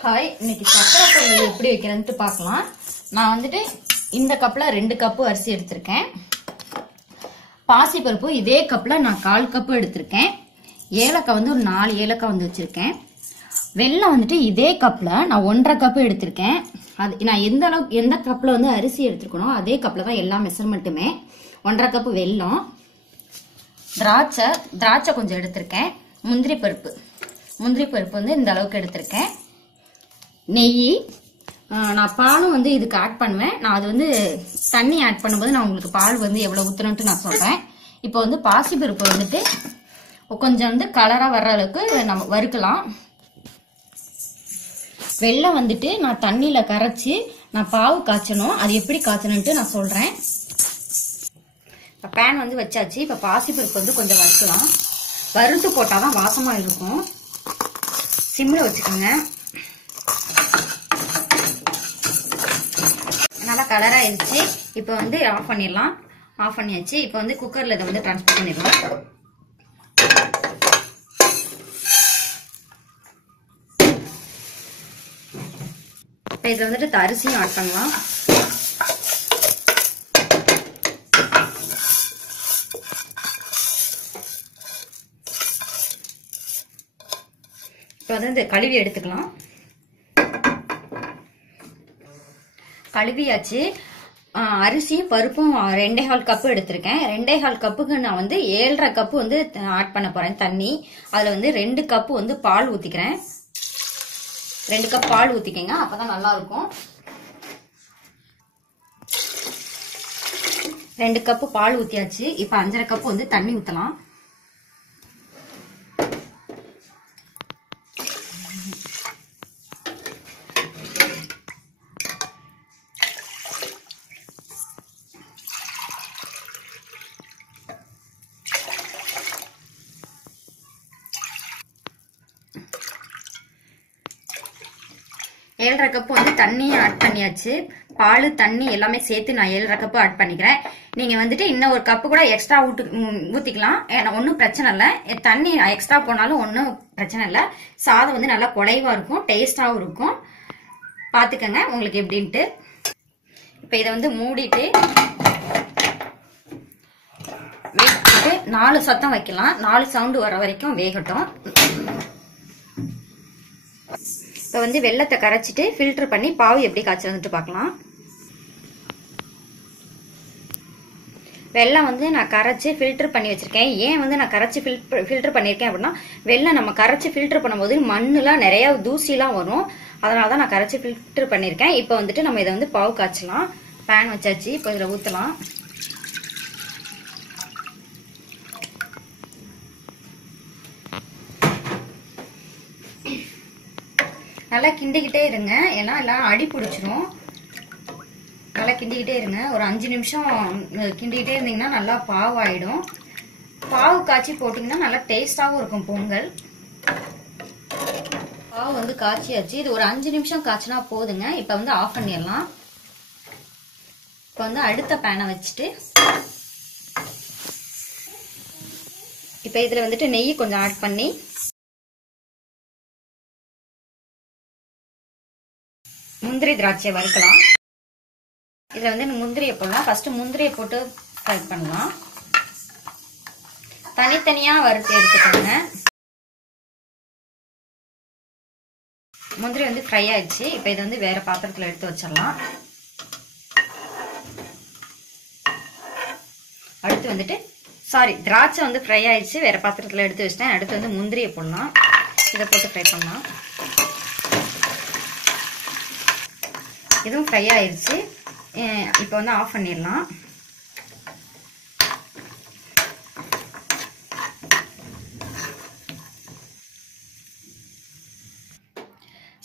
Hi இன்னைக்கு சக்கரை பொங்கல் எப்படி வைக்கிறேன்ட்டு பார்க்கலாம். நான் வந்துட்டு இந்த கப்பில் ரெண்டு கப்பு அரிசி எடுத்திருக்கேன். பாசிப்பருப்பு இதே கப்பில் நான் கால் கப்பு எடுத்திருக்கேன். ஏலக்காய் வந்து ஒரு நாலு ஏலக்காய் வந்து வச்சுருக்கேன். வெல்லம் வந்துட்டு இதே கப்பில் நான் ஒன்றரை கப்பு எடுத்திருக்கேன். அது நான் எந்த அளவுக்கு எந்த கப்பில் வந்து அரிசி எடுத்துருக்கணும் அதே கப்பில் தான் எல்லா மெஷர்மெண்ட்டுமே ஒன்றரை கப்பு வெல்லம் திராட்சை திராட்சை கொஞ்சம் எடுத்திருக்கேன். முந்திரி பருப்பு. முந்திரி பருப்பு வந்து இந்த அளவுக்கு எடுத்திருக்கேன். நெய் நான் பாலும் வந்து இதுக்கு ஆட் பண்ணுவேன். நான் அது வந்து தண்ணி ஆட் பண்ணும்போது நான் உங்களுக்கு பால் வந்து எவ்வளோ ஊற்றணுன்ட்டு நான் சொல்கிறேன் இப்போ வந்து பாசிப்பருப்பு வந்துட்டு கொஞ்சம் வந்து கலராக வர்ற அளவுக்கு நம்ம வறுக்கலாம். வெள்ளம் வந்துட்டு நான் தண்ணியில் கரைச்சி நான் பாவு காய்ச்சணும். அது எப்படி காய்ச்சணுன்ட்டு நான் சொல்கிறேன் இப்போ பேன் வந்து வச்சாச்சு. இப்போ பாசிப்பருப்பு வந்து கொஞ்சம் வறுக்கலாம். வறுத்து போட்டால் தான் வாசமாக இருக்கும். சிம்மில் வச்சுக்கோங்க நல்லா கலர் ஆயிடுச்சு இப்போ வந்து ஆஃப் பண்ணிடலாம். ஆஃப் பண்ணியாச்சு. இப்போ வந்து குக்கரில் இதை வந்து ட்ரான்ஸ்ஃபர் பண்ணிடலாம். இப்போ இதில் வந்துட்டு அரிசியும் ஆட் பண்ணலாம். இப்போ வந்து இந்த கழுவி எடுத்துக்கலாம். கழுவியாச்சு. அரிசியும் பருப்பும் ரெண்டே கால் கப்பு எடுத்திருக்கேன். ரெண்டே கால் கப்புக்கு நான் வந்து ஏழரை கப்பு வந்து ஆட் பண்ண போறேன் தண்ணி. அதுல வந்து ரெண்டு கப்பு வந்து பால் ஊத்திக்கிறேன். ரெண்டு கப் பால் ஊத்திக்கங்க அப்பதான் நல்லா இருக்கும் ரெண்டு கப்பு பால் ஊத்தியாச்சு. இப்ப அஞ்சரை கப்பு வந்து தண்ணி ஊத்தலாம். ஏழரை கப்பு வந்து தண்ணியும் ஆட் பண்ணியாச்சு. பால் தண்ணி எல்லாமே சேர்த்து நான் ஏழரை கப்பு ஆட் பண்ணிக்கிறேன். நீங்கள் வந்துட்டு இன்னும் ஒரு கப்பு கூட எக்ஸ்ட்ரா ஊட்டு ஊற்றிக்கலாம் ஏன்னா ஒன்றும் பிரச்சனை இல்லை. தண்ணி எக்ஸ்ட்ரா போனாலும் ஒன்றும் பிரச்சனை இல்லை. சாதம் வந்து நல்லா குலைவாக இருக்கும். டேஸ்டாகவும் இருக்கும். பார்த்துக்கங்க உங்களுக்கு எப்படின்ட்டு. இப்போ இதை வந்து மூடிட்டு வச்சுட்டு நாலு சத்தம் வைக்கலாம். நாலு சவுண்டு வர வரைக்கும் வேகட்டும். இப்போ வந்து வெள்ளத்தை கரைச்சிட்டு ஃபில்டர் பண்ணி பாவு எப்படி காய்ச்சல் பார்க்கலாம் வெள்ளம் வந்து நான் கரைச்சி ஃபில்டர் பண்ணி வச்சிருக்கேன். ஏன் வந்து நான் கரைச்சி ஃபில்டர் பண்ணியிருக்கேன் அப்படின்னா வெள்ளம் நம்ம கரைச்சி ஃபில்டர் பண்ணும்போது மண்ணுலாம் நிறைய தூசிலாம் வரும். அதனால தான் நான் கரைச்சி ஃபில்டர் பண்ணியிருக்கேன் இப்போ வந்துட்டு நம்ம இதை வந்து பாவு காய்ச்சலாம். பேன் வச்சாச்சு. இப்போ இதில் ஊற்றலாம் நல்லா கிண்டிக்கிட்டே இருங்க. ஏன்னா எல்லாம் அடி பிடிச்சிரும். நல்லா கிண்டிக்கிட்டே இருங்க. ஒரு அஞ்சு நிமிஷம் கிண்டிக்கிட்டே இருந்தீங்கன்னா நல்லா பாவாயிடும். பாவு காய்ச்சி போட்டிங்கன்னா நல்லா டேஸ்டாகவும் இருக்கும் பொங்கல். பாவு வந்து காய்ச்சியாச்சு. இது ஒரு அஞ்சு நிமிஷம் காய்ச்சினா போதுங்க. இப்போ வந்து ஆஃப் பண்ணிடலாம். இப்போ வந்து அடுத்த பேனை வச்சுட்டு இப்போ இதில் வந்துட்டு நெய் கொஞ்சம் ஆட் பண்ணி முந்திரி திராட்சை வறுக்கலாம். இதில் வந்து இந்த முந்திரியை போடலாம். ஃபர்ஸ்ட் முந்திரியை போட்டு ஃப்ரை பண்ணலாம். தனித்தனியாக வறுத்து எடுத்துக்கோங்க. முந்திரி வந்து ஃப்ரை ஆயிடுச்சு. இப்போ இதை வந்து வேற பாத்திரத்தில் எடுத்து வச்சிடலாம். அடுத்து வந்துட்டு சாரி திராட்சை வந்து ஃப்ரை ஆயிடுச்சு. வேற பாத்திரத்தில் எடுத்து வச்சிட்டேன். அடுத்து வந்து முந்திரியை போடலாம். இதை போட்டு ஃப்ரை பண்ணலாம். இதுவும் ஃப்ரை ஆயிடுச்சு இப்போ வந்து ஆஃப் பண்ணிடலாம்.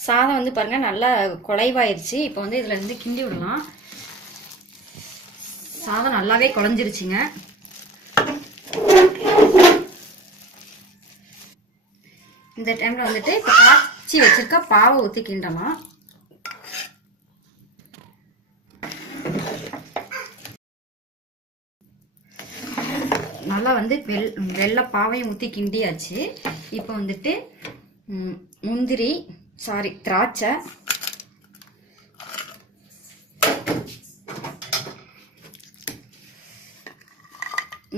சாதம் வந்து பாருங்க நல்லா குலைவாயிருச்சு. இப்போ வந்து இதுல இருந்து கிண்டி விடலாம். சாதம் நல்லாவே குழஞ்சிருச்சுங்க. இந்த டைம்ல வந்துட்டு இப்போ காய்ச்சி வச்சிருக்க பாவை ஊற்றி கிண்டலாம். நல்லா வந்து வெள் வெள்ளை பாவையும் ஊற்றி கிண்டியாச்சு. இப்போ வந்துட்டு முந்திரி சாரி திராட்சை.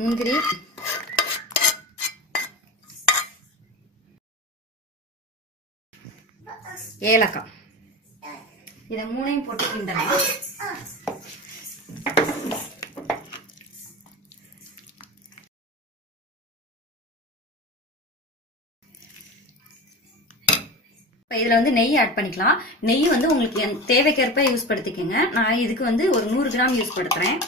முந்திரி. ஏலக்காய். இதை மூணையும் போட்டு கிண்டலாம். இப்போ இதில் வந்து நெய் ஆட் பண்ணிக்கலாம். நெய் வந்து உங்களுக்கு என் தேவைக்கேற்ப யூஸ் படுத்திக்கோங்க. நான் இதுக்கு வந்து ஒரு நூறு கிராம் யூஸ் படுத்துகிறேன்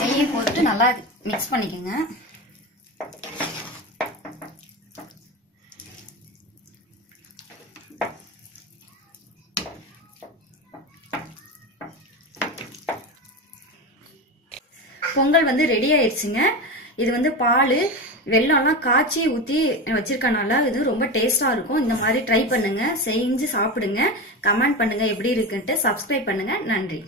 நெய்யை போட்டு நல்லா மிக்ஸ் பண்ணிக்கோங்க. பொங்கல் வந்து ரெடி ஆயிடுச்சுங்க. இது வந்து பால் வெள்ளம்லாம் காய்ச்சி ஊற்றி வச்சிருக்கனால இது ரொம்ப டேஸ்டாக இருக்கும். இந்த மாதிரி ட்ரை பண்ணுங்க. செஞ்சு சாப்பிடுங்க. கமெண்ட் பண்ணுங்க எப்படி இருக்குன்ட்டு சப்ஸ்கிரைப் பண்ணுங்க. நன்றி.